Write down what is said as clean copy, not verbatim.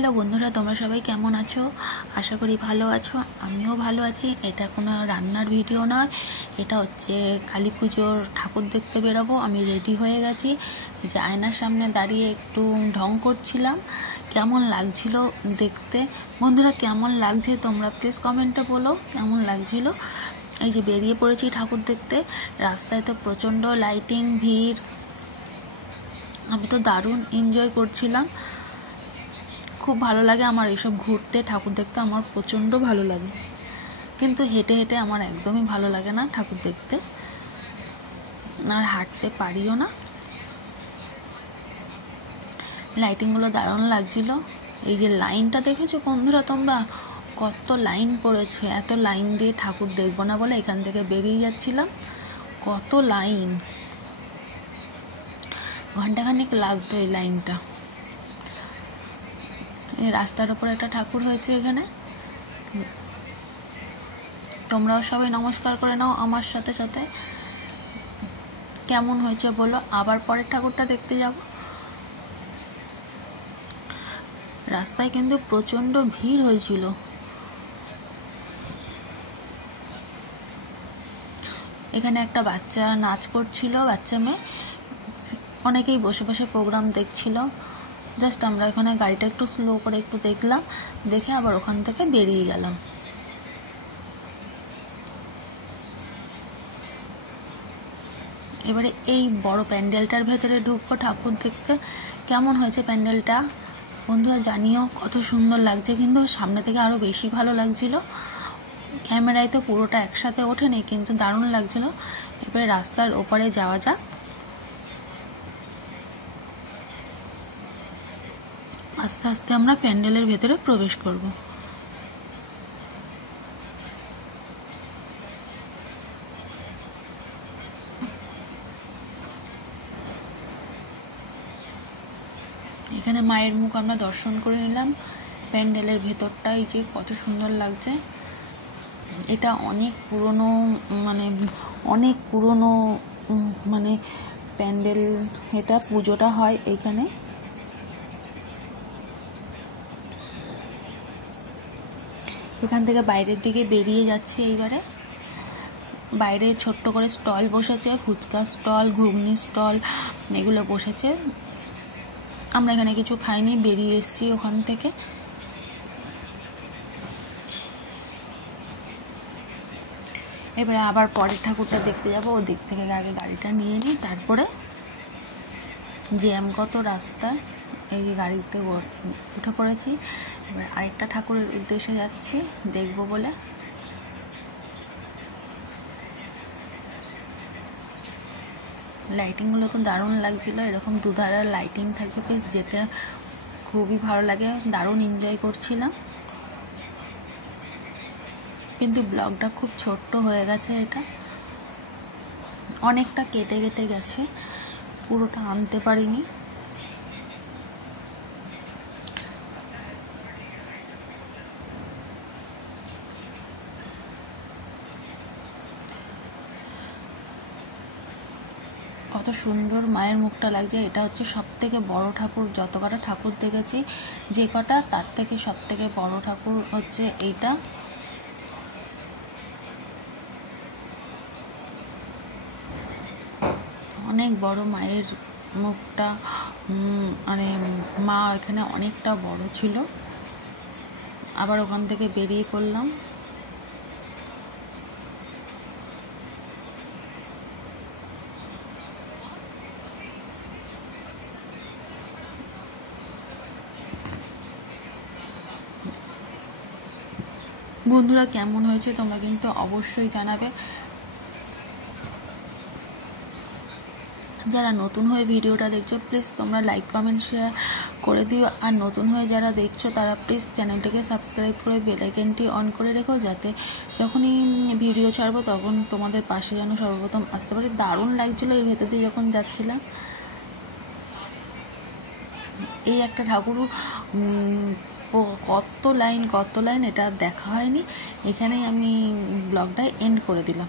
Hello বন্ধুরা, তোমরা সবাই কেমন আছো? আশা করি ভালো আছো। আমিও ভালো আছি। এটা কোনো রান্নার ভিডিও নয়, এটা হচ্ছে কালী পুজোর ঠাকুর দেখতে বেরোবো। আমি রেডি হয়ে গেছি, যে আয়নার সামনে দাঁড়িয়ে একটু ঢং করছিলাম। কেমন লাগছিল দেখতে বন্ধুরা? কেমন লাগছে তোমরা প্লিজ কমেন্টে বলো কেমন লাগছিল। এই যে বেরিয়ে পড়েছি ঠাকুর দেখতে। রাস্তায় তো প্রচণ্ড লাইটিং, ভিড়। আমি তো দারুণ এনজয় করছিলাম। খুব ভালো লাগে আমার এসব ঘুরতে, ঠাকুর দেখতে আমার প্রচণ্ড ভালো লাগে। কিন্তু হেঁটে হেঁটে আমার একদমই ভালো লাগে না ঠাকুর দেখতে, আর হাঁটতে পারিও না। লাইটিংগুলো দারুণ লাগছিল। এই যে লাইনটা দেখেছো বন্ধুরা তোমরা? কত লাইন পড়েছে। এত লাইন দিয়ে ঠাকুর দেখবো না বলে এখান থেকে বেরিয়ে যাচ্ছিলাম। কত লাইন, ঘন্টাখানিক লাগতো এই লাইনটা। এই রাস্তার ওপর একটা ঠাকুর হয়েছে এখানে। তোমরাও সবাই নমস্কার করে নাও আমার সাথে সাথে। কেমন হয়েছে বলো। আবার পরের ঠাকুরটা দেখতে যাব। রাস্তায় কিন্তু প্রচণ্ড ভিড় হয়েছিল। এখানে একটা বাচ্চা নাচ করছিল, বাচ্চা মেয়ে। অনেকেই বসে বসে প্রোগ্রাম দেখছিল। জাস্ট আমরা এখানে গাড়িটা একটু স্লো করে একটু দেখলাম, দেখে আবার ওখান থেকে বেরিয়ে গেলাম। এবারে এই বড় প্যান্ডেলটার ভেতরে ঢুকবো ঠাকুর দেখতে। কেমন হয়েছে প্যান্ডেলটা বন্ধুরা জানিও। কত সুন্দর লাগছে, কিন্তু সামনে থেকে আরও বেশি ভালো লাগছিল। ক্যামেরায় তো পুরোটা একসাথে ওঠেনি, কিন্তু দারুণ লাগছিল। এবারে রাস্তার ওপারে যাওয়া যাক। আস্তে আস্তে আমরা প্যান্ডেলের ভেতরে প্রবেশ করব। এখানে মায়ের মুখ আমরা দর্শন করে নিলাম। প্যান্ডেলের ভেতরটাই যে কত সুন্দর লাগছে। এটা অনেক পুরনো, মানে প্যান্ডেল। এটা পুজোটা হয় এখানে। এখান থেকে বাইরের দিকে বেরিয়ে যাচ্ছে। এইবারে বাইরে ছোট্ট করে স্টল বসেছে, ফুচকা স্টল, ঘুগনি স্টল, এগুলো বসেছে। আমরা এখানে কিছু খাইনি, বেরিয়ে এসেছি ওখান থেকে। এবারে আবার পরের ঠাকুরটা দেখতে যাব। ওদিক থেকে আগে গাড়িটা নিয়ে নিই, তারপরে জ্যাম কত রাস্তা। এই গাড়িতে উঠে পড়েছি। এবার আরেকটা ঠাকুরের উদ্দেশ্যে যাচ্ছি দেখবো বলে। লাইটিংগুলো তো দারুণ লাগছিল। এরকম দুধারে লাইটিং থাকবে, বেশ যেতে খুবই ভালো লাগে। দারুণ এনজয় করছিলাম। কিন্তু ব্লগটা খুব ছোট্ট হয়ে গেছে। এটা অনেকটা কেটে কেটে গেছে, পুরোটা আনতে পারিনি। কত সুন্দর মায়ের মুখটা লাগছে। এটা হচ্ছে সব থেকে বড় ঠাকুর। যত কটা ঠাকুর দেখেছি, যে কটা, তার থেকে সব থেকে বড় ঠাকুর হচ্ছে এইটা। অনেক বড় মায়ের মুখটা, মানে মা এখানে অনেকটা বড় ছিল। আবার ওখান থেকে বেরিয়ে পড়লাম। বন্ধুরা কেমন হয়েছে তোমরা কিন্তু অবশ্যই জানাবে। যারা নতুন হয়ে ভিডিওটা দেখছো প্লিজ তোমরা লাইক কমেন্ট শেয়ার করে দিও। আর নতুন হয়ে যারা দেখছো তারা প্লিজ চ্যানেলটাকে সাবস্ক্রাইব করে বেল আইকনটি অন করে রেখো, যাতে যখনই ভিডিও ছাড়বো তখন তোমাদের পাশে যেন সর্বপ্রথম আসতে পারে। দারুণ লাগছিলো এর ভেতর দিয়ে যখন যাচ্ছিলাম। এই একটা ঠাকুর, কত লাইন এটা দেখা হয়নি। এখানেই আমি ব্লগটা এন্ড করে দিলাম।